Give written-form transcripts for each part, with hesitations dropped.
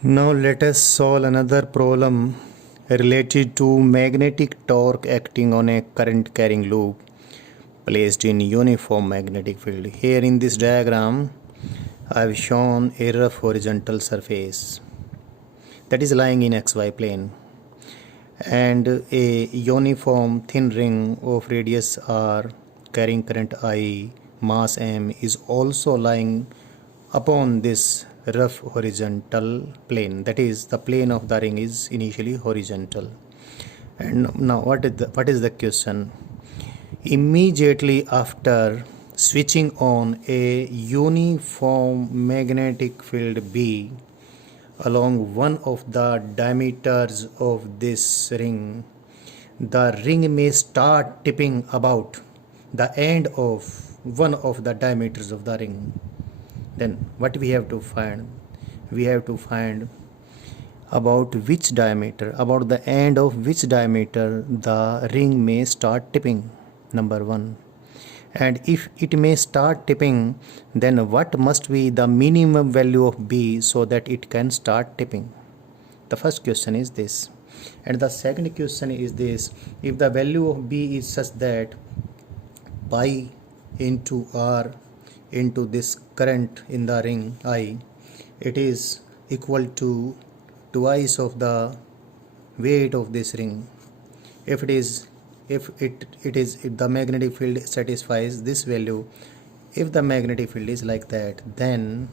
Now let us solve another problem related to magnetic torque acting on a current carrying loop placed in uniform magnetic field. Here in this diagram I have shown a rough horizontal surface that is lying in xy plane, and a uniform thin ring of radius r carrying current I, mass m, is also lying upon this rough horizontal plane. That is, the plane of the ring is initially horizontal. And now what is the question? Immediately after switching on a uniform magnetic field B along one of the diameters of this ring, the ring may start tipping about the end of one of the diameters of the ring. Then what we have to find? We have to find about which diameter, about the end of which diameter the ring may start tipping, number one. And if it may start tipping, then what must be the minimum value of B so that it can start tipping? The first question is this. And the second question is this: if the value of B is such that pi into R into this current in the ring I, it is equal to twice of the weight of this ring. If the magnetic field satisfies this value, if the magnetic field is like that, then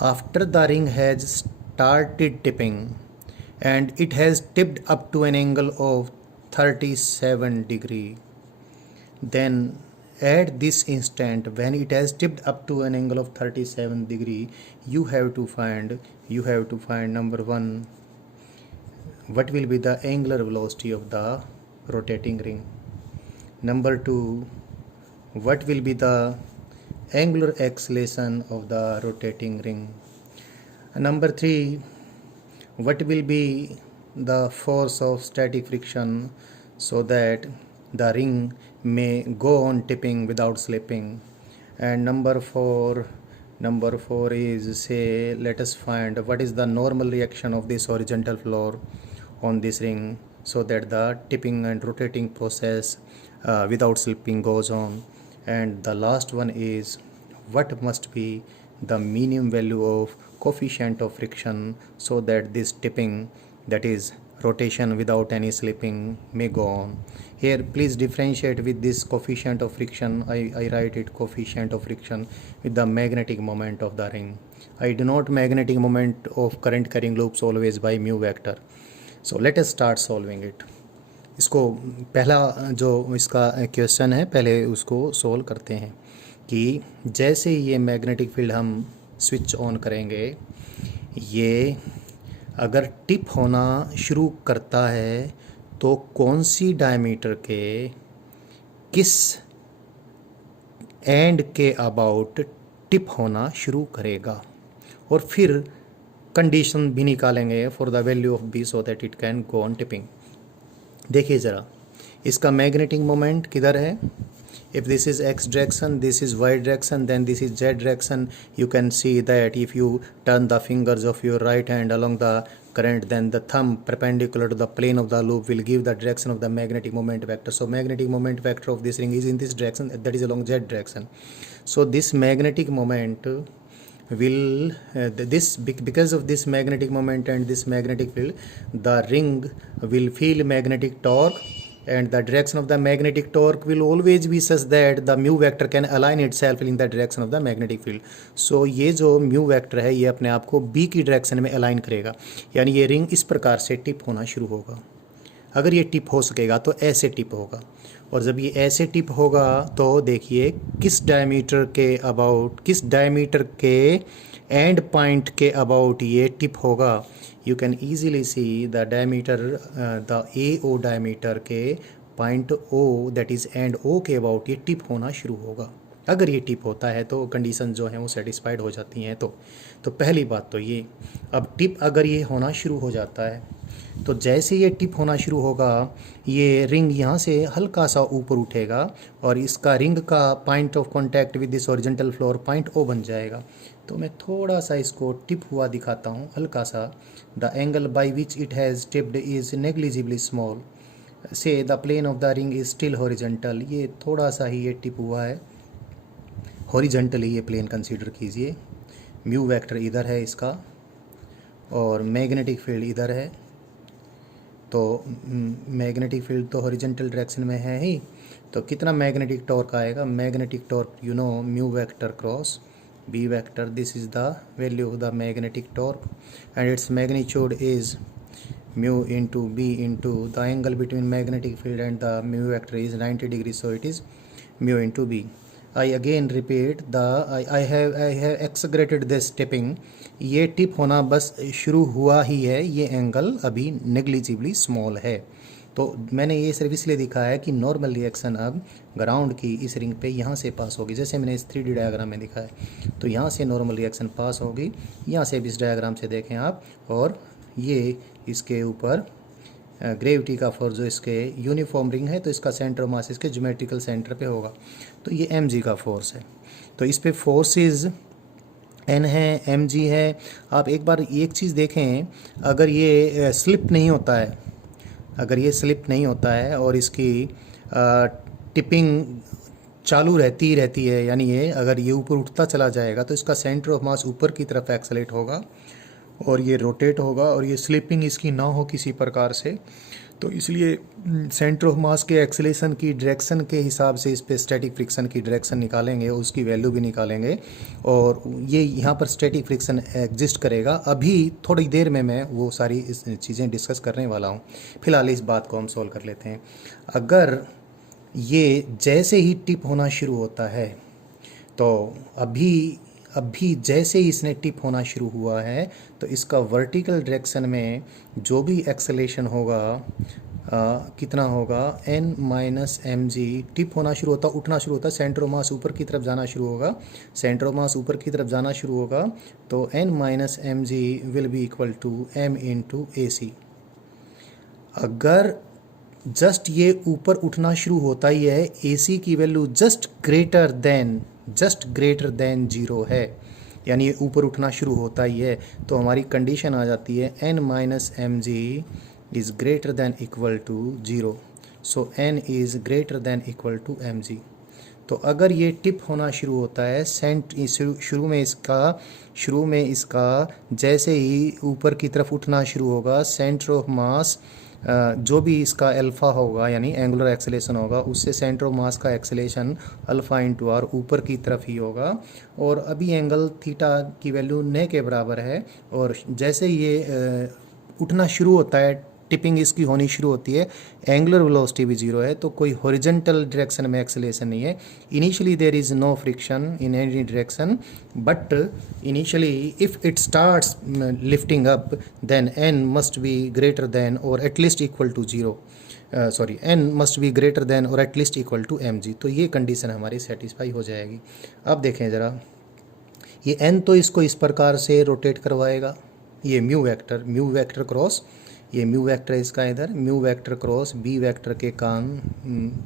after the ring has started tipping and it has tipped up to an angle of 37 degree, then at this instant when it has tipped up to an angle of 37 degree, you have to find number one, what will be the angular velocity of the rotating ring. Number two, what will be the angular acceleration of the rotating ring. Number three, what will be the force of static friction so that the ring may go on tipping without slipping. And number four is, say, let us find what is the normal reaction of this horizontal floor on this ring so that the tipping and rotating process without slipping goes on. And the last one is, what must be the minimum value of coefficient of friction so that this tipping, that is rotation without any slipping, may go on. Here please differentiate with this coefficient of friction. I write it coefficient of friction with the magnetic moment of the ring. I denote magnetic moment of current carrying loops always by mu vector. So let us start solving it. इसको पहला जो इसका question है पहले उसको solve करते हैं कि जैसे ये मैग्नेटिक फील्ड हम स्विच ऑन करेंगे, ये अगर टिप होना शुरू करता है तो कौन सी डायमीटर के किस एंड के अबाउट टिप होना शुरू करेगा, और फिर कंडीशन भी निकालेंगे for the value of b so that it can go on tipping. देखिए ज़रा, इसका मैग्नेटिक मोमेंट किधर है? If this is x direction, this is y direction, then this is z direction. You can see that if you turn the fingers of your right hand along the current, then the thumb perpendicular to the plane of the loop will give the direction of the magnetic moment vector. So magnetic moment vector of this ring is in this direction, that is along z direction. So this magnetic moment will because of this magnetic moment and this magnetic field, the ring will feel magnetic torque, and the direction of the magnetic torque will always be such that the mu vector can align itself in the direction of the magnetic field. So ये जो mu vector है ये अपने आप को B की direction में align करेगा, यानी ये रिंग इस प्रकार से टिप होना शुरू होगा. अगर ये टिप हो सकेगा तो ऐसे टिप होगा, और जब ये ऐसे टिप होगा तो देखिए किस डायमीटर के अबाउट, किस डायमीटर के एंड पॉइंट के अबाउट ये टिप होगा. You can easily see the diameter, the AO diameter के point O, that is end O के अबाउट ये टिप होना शुरू होगा. अगर ये टिप होता है तो कंडीशन जो है वो सेटिस्फाइड हो जाती हैं. तो पहली बात तो ये, अब टिप अगर ये होना शुरू हो जाता है तो जैसे ये टिप होना शुरू होगा ये रिंग यहाँ से हल्का सा ऊपर उठेगा और इसका रिंग का point of contact with this horizontal floor point O बन जाएगा। तो मैं थोड़ा सा इसको टिप हुआ दिखाता हूँ, हल्का सा। The angle by which it has tipped is negligibly small, so the plane of the ring is still horizontal. ये थोड़ा सा ही ये टिप हुआ है, हॉरिजॉन्टली ये प्लेन कंसीडर कीजिए। म्यू वेक्टर इधर है इसका और मैग्नेटिक फील्ड इधर है। तो मैग्नेटिक फील्ड तो हॉरिजॉन्टल डायरेक्शन में है ही, तो कितना मैग्नेटिक टॉर्क आएगा? Magnetic torque you know mu vector cross B vector, this is the value of the magnetic torque and its magnitude is mu into B into the angle between magnetic field and the mu vector is 90 degree, so it is mu into B. I again repeat the I have exaggerated this tipping। ये tip होना बस शुरू हुआ ही है, ये angle अभी negligibly small है। तो मैंने ये सिर्फ इसलिए दिखाया है कि नॉर्मल रिएक्शन अब ग्राउंड की इस रिंग पे यहाँ से पास होगी, जैसे मैंने इस 3D डायग्राम में दिखाया। तो यहाँ से नॉर्मल रिएक्शन पास होगी, यहाँ से भी इस डायग्राम से देखें आप, और ये इसके ऊपर ग्रेविटी का फोर्स जो इसके यूनिफॉर्म रिंग है तो इसका सेंटर ऑफ मास इसके ज्योमेट्रिकल सेंटर पे होगा, तो ये mg का फोर्स है। तो इस पे फोर्सेस n है, mg है। आप एक बार एक चीज़ देखें, अगर ये स्लिप नहीं होता है, अगर ये स्लिप नहीं होता है और इसकी टिपिंग चालू रहती है, यानी ये अगर ये ऊपर उठता चला जाएगा तो इसका सेंटर ऑफ मास ऊपर की तरफ एक्सेलेरेट होगा और ये रोटेट होगा और ये स्लिपिंग इसकी ना हो किसी प्रकार से। तो इसलिए सेंटर ऑफ मास के एक्सेलेरेशन की डायरेक्शन के हिसाब से इस पे स्टैटिक फ्रिक्शन की डायरेक्शन निकालेंगे, उसकी वैल्यू भी निकालेंगे और ये यहाँ पर स्टैटिक फ्रिक्शन एग्जिस्ट करेगा। अभी थोड़ी देर में मैं वो सारी इस चीज़ें डिस्कस करने वाला हूँ, फिलहाल इस बात को हम सॉल्व कर लेते हैं। अगर ये जैसे ही टिप होना शुरू होता है तो अभी जैसे ही इसने टिप होना शुरू हुआ है तो इसका वर्टिकल डायरेक्शन में जो भी एक्सेलेरेशन होगा कितना होगा, n minus m g. Tip होना शुरू होता, उठना शुरू होता, सेंटर ऑफ मास ऊपर की तरफ जाना शुरू होगा, सेंटर ऑफ मास ऊपर की तरफ जाना शुरू होगा तो n minus m g will be equal to m into a c. अगर जस्ट ये ऊपर उठना शुरू होता ही है, ए सी की वैल्यू जस्ट ग्रेटर देन 0 है, यानी ये ऊपर उठना शुरू होता ही है, तो हमारी कंडीशन आ जाती है n minus m g is greater than equal to 0, so n is greater than equal to m g. तो अगर ये टिप होना शुरू होता है शुरू में इसका जैसे ही ऊपर की तरफ उठना शुरू होगा, सेंटर ऑफ मास जो भी इसका अल्फ़ा होगा यानी एंगुलर एक्सेलेरेशन होगा, उससे सेंटर ऑफ मास का एक्सेलेरेशन अल्फ़ा इंटू आर ऊपर की तरफ ही होगा और अभी एंगल थीटा की वैल्यू न के बराबर है। और जैसे ये उठना शुरू होता है, टिपिंग इसकी होनी शुरू होती है, एंगुलर वेलोसिटी भी 0 है, तो कोई हॉरिजॉन्टल डायरेक्शन में एक्सेलेरेशन नहीं है। Initially there is no friction in any direction, but initially if it starts lifting up then n must be greater than और at least equal to 0, n must be greater than और at least equal to mg। तो ये condition हमारी satisfy हो जाएगी। अब देखें ज़रा, ये n तो इसको इस प्रकार से रोटेट करवाएगा, ये म्यू वेक्टर क्रॉस, ये म्यू वेक्टर इसका इधर, mu vector cross B vector के कान,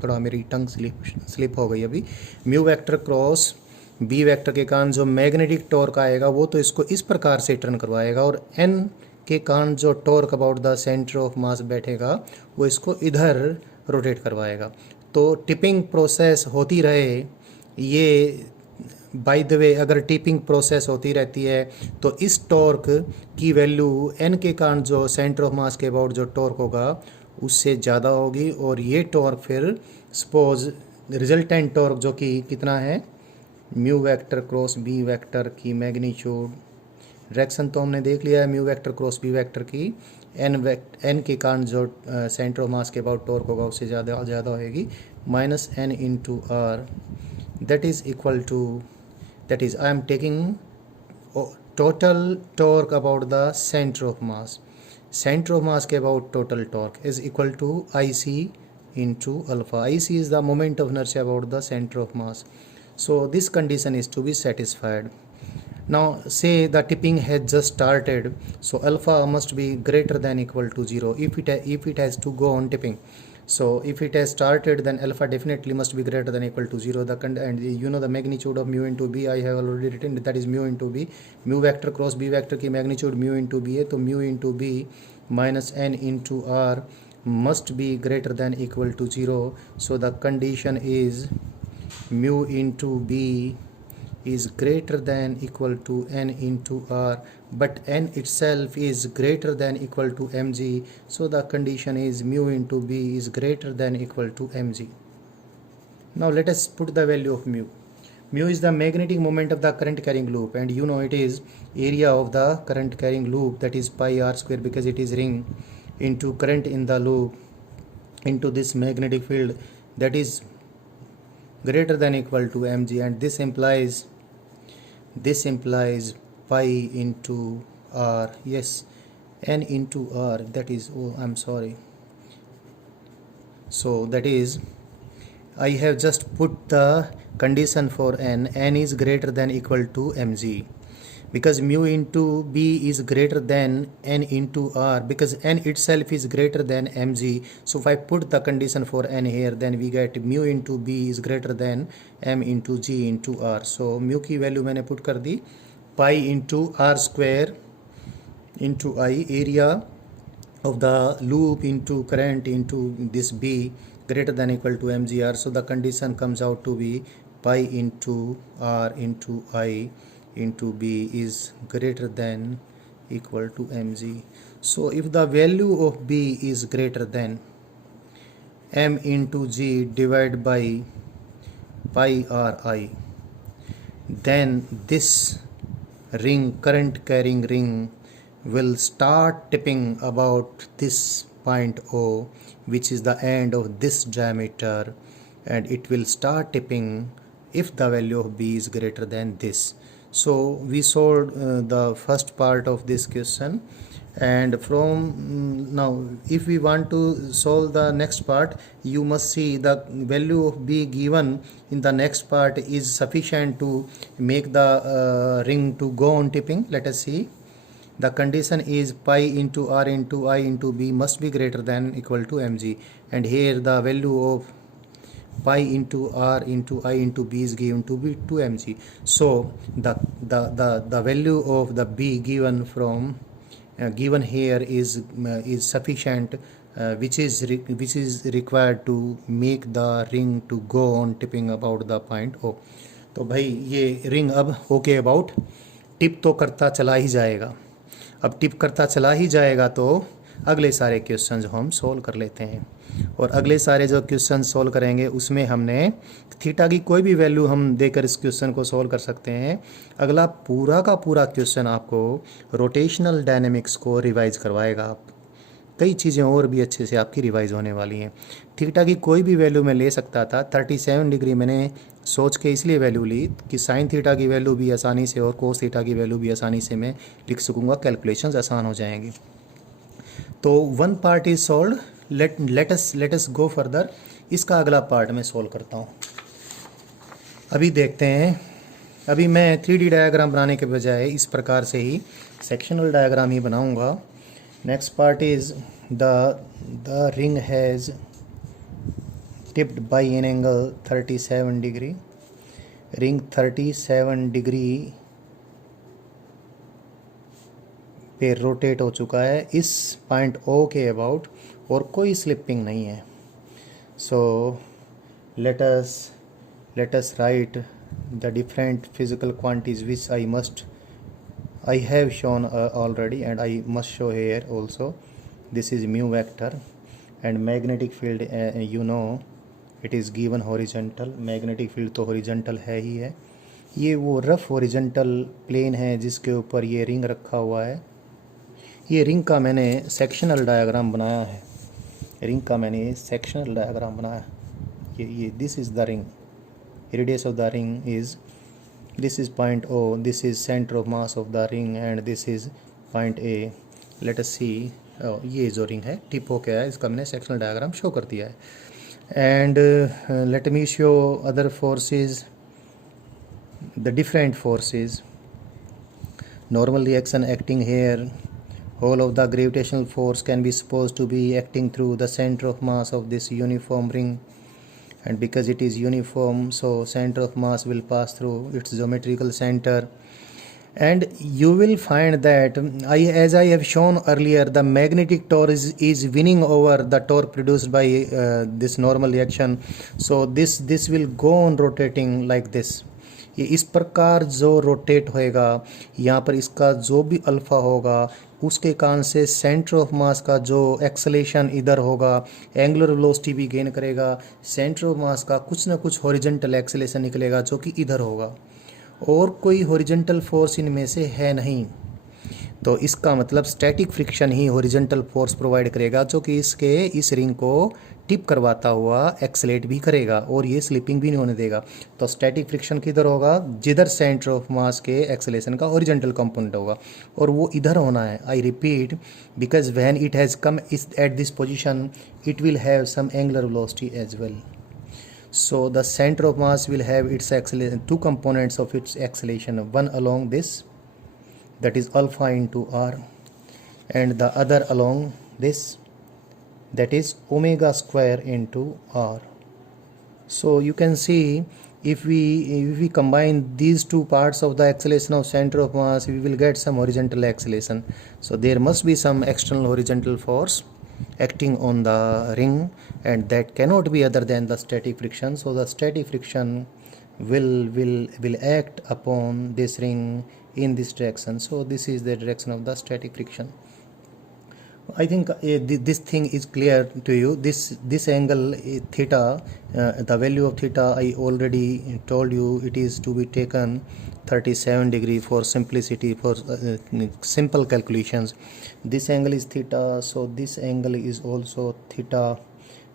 थोड़ा मेरी टंग स्लिप हो गई अभी, mu vector cross B vector के कान जो मैग्नेटिक टॉर्क आएगा वो तो इसको इस प्रकार से टर्न करवाएगा और एन के कान जो torque about the centre of mass बैठेगा वो इसको इधर रोटेट करवाएगा। तो टिपिंग प्रोसेस होती रहे, ये बाय द वे अगर टिपिंग प्रोसेस होती रहती है तो इस टॉर्क की वैल्यू n के कारण जो सेंटर ऑफ मास के अबाउट जो टॉर्क होगा उससे ज़्यादा होगी और ये टॉर्क फिर सपोज रिजल्टेंट टॉर्क जो कि कितना है, mu vector cross B vector की मैग्नीट्यूड, डायरेक्शन तो हमने देख लिया है mu vector cross B vector की, n के कारण जो सेंटर ऑफ मास के अबाउट टॉर्क होगा उससे ज़्यादा होगी, minus n into R, that is equal to, that is I am taking total torque about the center of mass के about total torque is equal to IC into alpha. IC is the moment of inertia about the center of mass. So this condition is to be satisfied. Now say the tipping has just started, so alpha must be greater than equal to 0 if it has to go on tipping. So if it has started, then alpha definitely must be greater than equal to 0. And you know the magnitude of mu into b I have already written, that is mu into b. Mu vector cross b vector की magnitude mu into b है, तो mu into b minus n into r must be greater than equal to 0. So the condition is mu into b is greater than equal to n into r, but n itself is greater than equal to mg, so the condition is mu into b is greater than equal to mg. Now let us put the value of mu. Mu is the magnetic moment of the current carrying loop, and you know it is area of the current carrying loop, that is pi r square, because it is ring, into current in the loop into this magnetic field that is greater than equal to mg, and this implies pi into r, yes, n into r, that is, oh I'm sorry, so that is I have just put the condition for n is greater than equal to mg, because mu into b is greater than n into r, because n itself is greater than mg. So if I put the condition for n here, then we get mu into b is greater than m into g into r. So mu की value मैंने put कर दी pi into r square into I, area of the loop into current into this b greater than equal to mgr. So the condition comes out to be pi into r into I into b is greater than equal to mg. So if the value of b is greater than m into g divided by pi ri, then this ring, current carrying ring, will start tipping about this point O, which is the end of this diameter, and it will start tipping if the value of b is greater than this. So we solved the first part of this question, and from now if we want to solve the next part, you must see the value of b given in the next part is sufficient to make the ring to go on tipping. Let us see. The condition is pi into r into I into b must be greater than equal to mg, and here the value of pi into r into I into b is given to be 2 mg. So the value of the b given from given here is sufficient, which is required to make the ring to go on tipping about the point O. तो भाई ये ring अब okay about tip तो करता चला ही जाएगा. अब tip करता चला ही जाएगा तो अगले सारे क्वेश्चन हम सोल्व कर लेते हैं, और अगले सारे जो क्वेश्चन सोल्व करेंगे उसमें हमने थीटा की कोई भी वैल्यू हम देकर इस क्वेश्चन को सोल्व कर सकते हैं. अगला पूरा का पूरा क्वेश्चन आपको रोटेशनल डायनेमिक्स को रिवाइज करवाएगा. आप कई चीज़ें और भी अच्छे से आपकी रिवाइज होने वाली हैं. थीटा की कोई भी वैल्यू मैं ले सकता था. 37 डिग्री मैंने सोच के इसलिए वैल्यू ली कि साइन थीटा की वैल्यू भी आसानी से और कोस थीटा की वैल्यू भी आसानी से मैं लिख सकूँगा, कैलकुलेशंस आसान हो जाएंगी. तो one part is solve. Let us go further. इसका अगला पार्ट मैं सॉल्व करता हूँ. अभी देखते हैं. अभी मैं 3D डायग्राम बनाने के बजाय इस प्रकार से ही सेक्शनल डायग्राम ही बनाऊँगा. Next part is the ring has tipped by an angle 37 degree. Ring 37 degree पे रोटेट हो चुका है इस पॉइंट O के अबाउट, और कोई स्लिपिंग नहीं है. So let us right the different physical quantities which I have shown already, and I must show here also. This is mu vector, and magnetic field you know it is given horizontal. Magnetic field तो horizontal है ही है. ये वो rough horizontal plane है जिसके ऊपर ये ring रखा हुआ है. ये रिंग का मैंने सेक्शनल डायग्राम बनाया है. रिंग का मैंने सेक्शनल डायग्राम बनाया. ये this is the ring. Radius of the ring is, this is point O, this is center of mass of the ring, and this is point A. Let us see. ये जो ring है tip हो क्या है, इसका मैंने sectional diagram show कर दिया है. And let me show other forces, the different forces. normal reaction acting here, whole of the gravitational force can be supposed to be acting through the center of mass of this uniform ring, and because it is uniform, so center of mass will pass through its geometrical center. And you will find that as I have shown earlier, the magnetic torque is winning over the torque produced by this normal reaction. So this will go on rotating like this. ये इस प्रकार जो rotate होएगा, यहाँ पर इसका जो भी अल्फा होगा उसके कारण से सेंटर ऑफ मास का जो एक्सेलेरेशन इधर होगा, एंगुलर वेलोसिटी भी गेन करेगा, सेंटर ऑफ मास का कुछ ना कुछ हॉरिजॉन्टल एक्सेलेरेशन निकलेगा जो कि इधर होगा, और कोई हॉरिजॉन्टल फोर्स इनमें से है नहीं। तो इसका मतलब स्टैटिक फ्रिक्शन ही हॉरिजॉन्टल फोर्स प्रोवाइड करेगा जो कि इसके इस रिंग को टिप करवाता हुआ एक्सेलेरेट भी करेगा और ये स्लिपिंग भी नहीं होने देगा। तो स्टैटिक फ्रिक्शन किधर होगा? जिधर सेंटर ऑफ मास के एक्सेलेरेशन का हॉरिजॉन्टल कंपोनेंट होगा, और वो इधर होना है। I repeat, because when it has come at this position it will have some angular velocity as well. So the center of mass will have its acceleration, two components of its acceleration, one along this, that is alpha into r, and the other along this, that is omega square into r. So you can see if we combine these two parts of the acceleration of center of mass, we will get some horizontal acceleration. So there must be some external horizontal force acting on the ring, and that cannot be other than the static friction. So the static friction will act upon this ring in this direction. So this is the direction of the static friction. I think this thing is clear to you. This angle theta, the value of theta I already told you, it is to be taken 37 degree for simplicity, for simple calculations. This angle is theta, so this angle is also theta,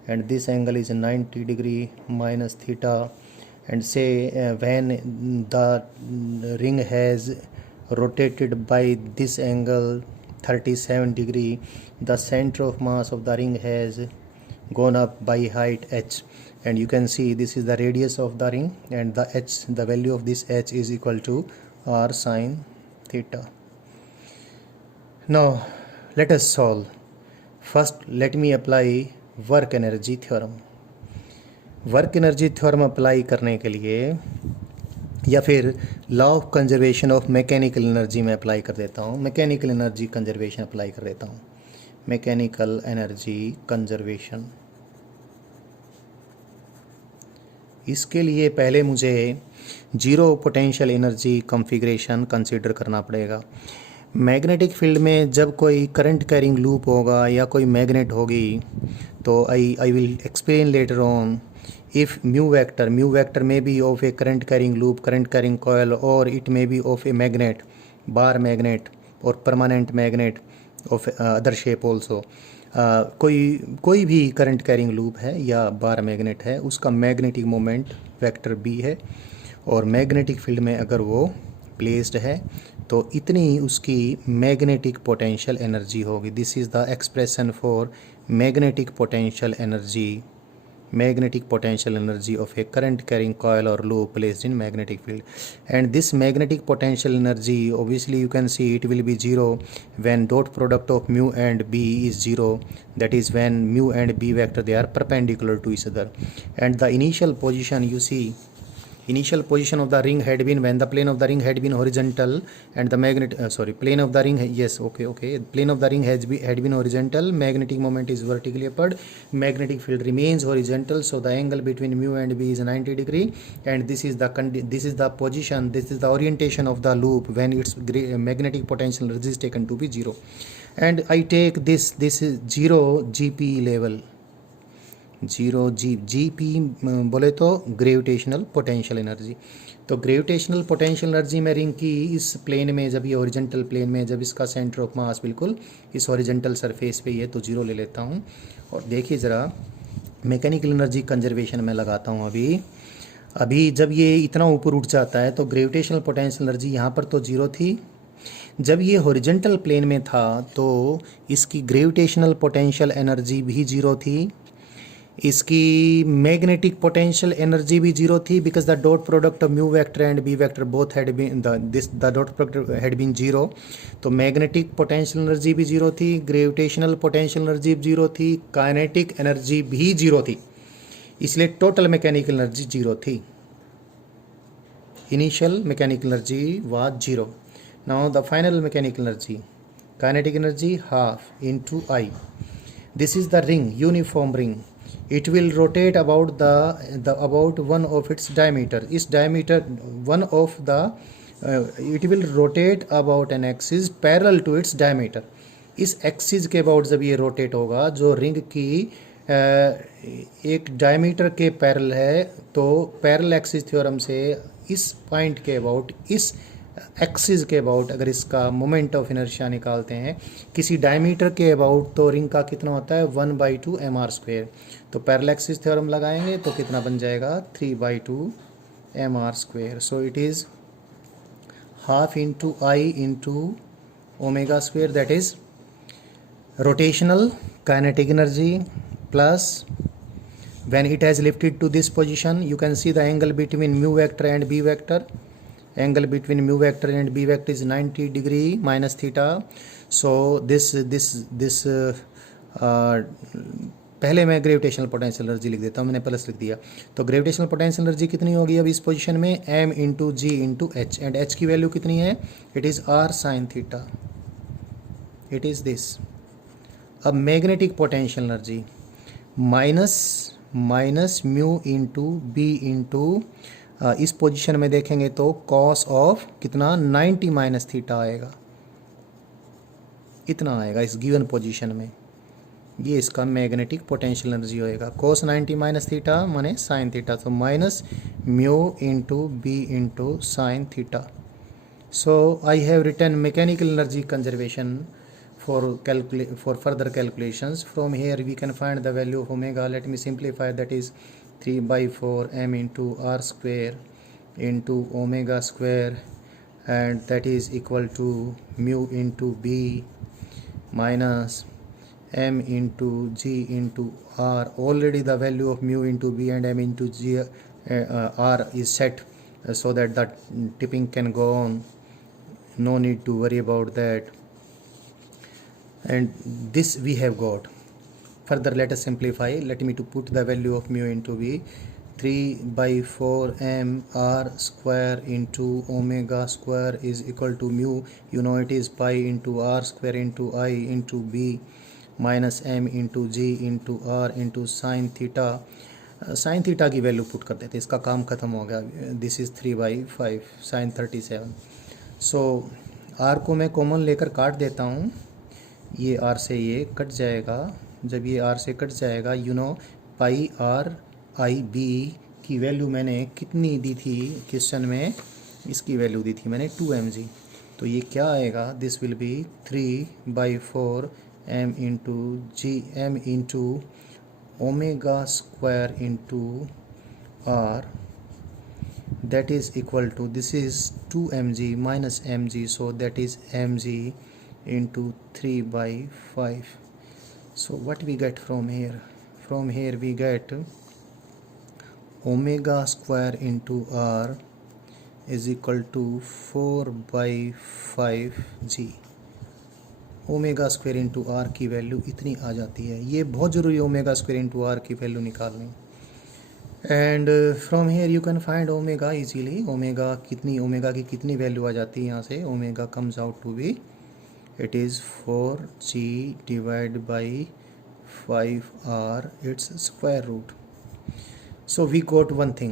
and this angle is 90 degree minus theta. And say when the ring has rotated by this angle 37 degree, the center of mass of the ring has gone up by height h, and you can see this is the radius of the ring, and the h, the value of this h is equal to r sine theta. Now let us solve. First let me apply work energy theorem. Work energy theorem apply करने के लिए, या फिर law of conservation of mechanical energy में apply कर देता हूँ, mechanical energy conservation apply कर देता हूँ, मैकेनिकल एनर्जी कंजर्वेशन। इसके लिए पहले मुझे zero potential energy configuration consider करना पड़ेगा। मैग्नेटिक फील्ड में जब कोई करंट कैरिंग लूप होगा या कोई मैग्नेट होगी, तो I will explain later on if mu vector may be of a current carrying loop, current carrying coil, or it may be of a magnet, bar magnet or permanent magnet of other shape also. कोई भी current carrying loop है या bar magnet है, उसका magnetic moment vector b है, और magnetic field में अगर वो प्लेस्ड है तो इतनी उसकी मैग्नेटिक पोटेंशियल एनर्जी होगी। This is the expression for magnetic potential energy, magnetic potential energy of a current carrying coil or loop placed in magnetic field. And this magnetic potential energy, obviously you can see it will be zero when dot product of mu and b is zero, that is when mu and b vector they are perpendicular to each other. And the initial position, you see, initial position of the ring had been when the plane of the ring had been horizontal and the plane of the ring, yes, okay, plane of the ring had been horizontal, magnetic moment is vertically upward, magnetic field remains horizontal, so the angle between mu and b is 90 degree, and this is the position, this is the orientation of the loop when its magnetic potential energy is taken to be zero. And I take this is zero gp level, zero G P बोले तो gravitational potential energy. तो gravitational potential energy में ring की इस plane में, जब ये horizontal plane में, जब इसका सेंटर ऑफ मास बिल्कुल इस हॉरिजॉन्टल सरफेस पे ही है, तो जीरो ले लेता हूँ। और देखिए ज़रा, मैकेनिकल एनर्जी कंजर्वेशन में लगाता हूँ। अभी जब ये इतना ऊपर उठ जाता है तो ग्रेविटेशनल पोटेंशियल एनर्जी यहाँ पर तो जीरो थी, जब ये हॉरिजॉन्टल प्लेन में था तो इसकी ग्रेविटेशनल पोटेंशियल एनर्जी भी जीरो थी। इसकी मैग्नेटिक पोटेंशियल एनर्जी भी जीरो थी because the dot product of mu vector and B vector both had been the dot product had been zero. तो मैग्नेटिक पोटेंशियल एनर्जी भी जीरो थी, gravitational potential energy भी zero थी, kinetic energy भी zero थी, इसलिए total mechanical energy zero थी। Initial mechanical energy was zero. Now the final mechanical energy, kinetic energy half into I. This is the ring, uniform ring. It will rotate about the about one of its diameter. इस diameter one of the it will rotate about an axis parallel to its diameter. इस axis के about जब ये rotate होगा, जो ring की एक diameter के पैरेलल है, तो पैरेलल एक्सिस थ्योरम से इस पॉइंट के अबाउट, इस एक्सिस के अबाउट अगर इसका मोमेंट ऑफ इनर्शिया निकालते हैं किसी डायमीटर के अबाउट, तो रिंग का कितना होता है 1/2 mr²। तो पैरेलल एक्सिस थ्योरम लगाएंगे तो कितना बन जाएगा 3/2 mr²। So it is half into I into omega square, that is rotational kinetic energy plus when it has lifted to this position, you can see the angle between mu vector and b vector. Angle between mu vector and b vector is 90 degree minus theta. So this पहले मैं gravitational potential energy लिख देता हूँ, मैंने plus लिख दिया। तो gravitational potential energy कितनी होगी अब इस पोजीशन में, m into g into h, and h की वैल्यू कितनी है, इट इज़ r sin थीटा, इट इज़ दिस। अब magnetic potential energy minus mu into B into इस पोजीशन में देखेंगे तो कॉस ऑफ कितना 90 माइनस थीटा आएगा, इतना आएगा इस गिवन पोजीशन में। ये इसका मैग्नेटिक पोटेंशियल एनर्जी होएगा, cos 90 माइनस थीटा माने साइन थीटा, तो minus mu into B into sine theta. So I have written mechanical energy conservation for further calculations. From here we can find the value of omega. Let me simplify, that is 3/4 m into r square into omega square, and that is equal to mu into b minus m into g into r. Already the value of mu into b and m into g r is set, so that the tipping can go on, no need to worry about that. And this we have got. Further let us simplify. Let me to put the value of mu into b, 3/4 m r square into omega square is equal to mu, you know it is pi into r square into I into b minus m into g into r into sin theta. Sine theta की value put कर देते, इसका काम ख़त्म हो गया। This is 3/5 sin 37। So R को मैं कॉमन लेकर काट देता हूँ, ये आर से ये कट जाएगा। जब ये आर से कट जाएगा, you know pi R I B की वैल्यू मैंने कितनी दी थी क्वेश्चन में, इसकी वैल्यू दी थी मैंने 2 mg। तो ये क्या आएगा, this will be 3/4 m into g m into omega square into R, that is equal to, this is 2 mg minus mg, so that is mg into 3/5. So what we get from here? From here we get omega square into r is equal to 4/5 g। Omega square into R की value इतनी आ जाती है। ये बहुत ज़रूरी है omega square into R की वैल्यू निकालनी। And from here you can find omega easily. Omega की कितनी वैल्यू आ जाती है यहाँ से, omega comes out to be, it is 4g divided by 5r its square root. So we got one thing,